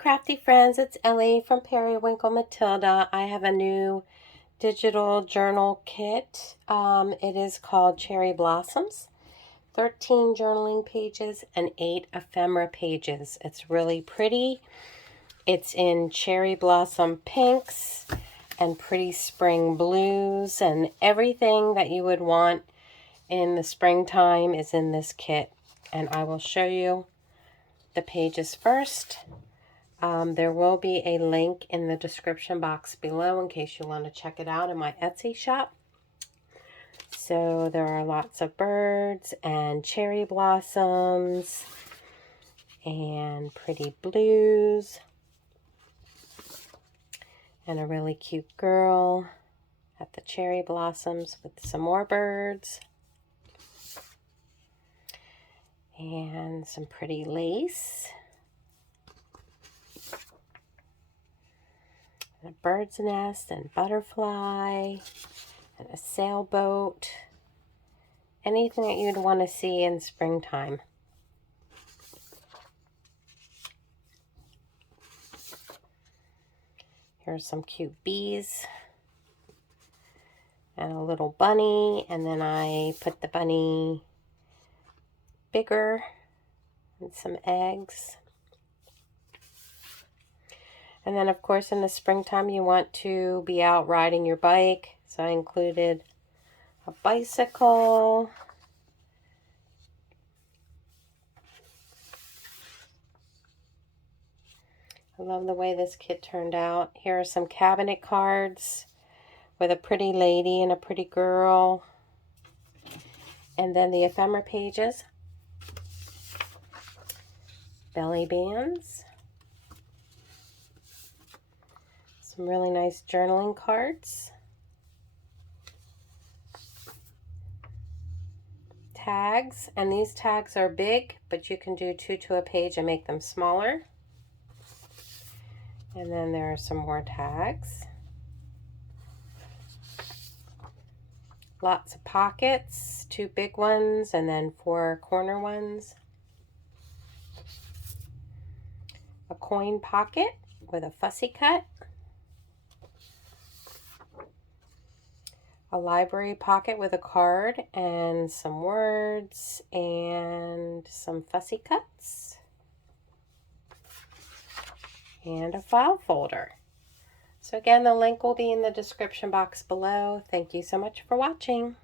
crafty friends, it's Ellie from Periwinkle Matilda. I have a new digital journal kit. It is called Cherry Blossoms. 13 journaling pages and 8 ephemera pages. It's really pretty. It's in cherry blossom pinks and pretty spring blues, and everything that you would want in the springtime is in this kit. And I will show you the pages first. There will be a link in the description box below in case you want to check it out in my Etsy shop. So there are lots of birds and cherry blossoms and pretty blues and a really cute girl at the cherry blossoms with some more birds and some pretty lace. And a bird's nest and butterfly and a sailboat. Anything that you'd want to see in springtime. Here's some cute bees and a little bunny, and then I put the bunny bigger and some eggs. And then, of course, in the springtime, you want to be out riding your bike. So I included a bicycle. I love the way this kit turned out. Here are some cabinet cards with a pretty lady and a pretty girl. And then the ephemera pages. Belly bands. Some really nice journaling cards. Tags, and these tags are big, but you can do 2 to a page and make them smaller. And then there are some more tags. Lots of pockets, 2 big ones and then 4 corner ones. A coin pocket with a fussy cut. A library pocket with a card and some words and some fussy cuts. And a file folder. So again, the link will be in the description box below. Thank you so much for watching.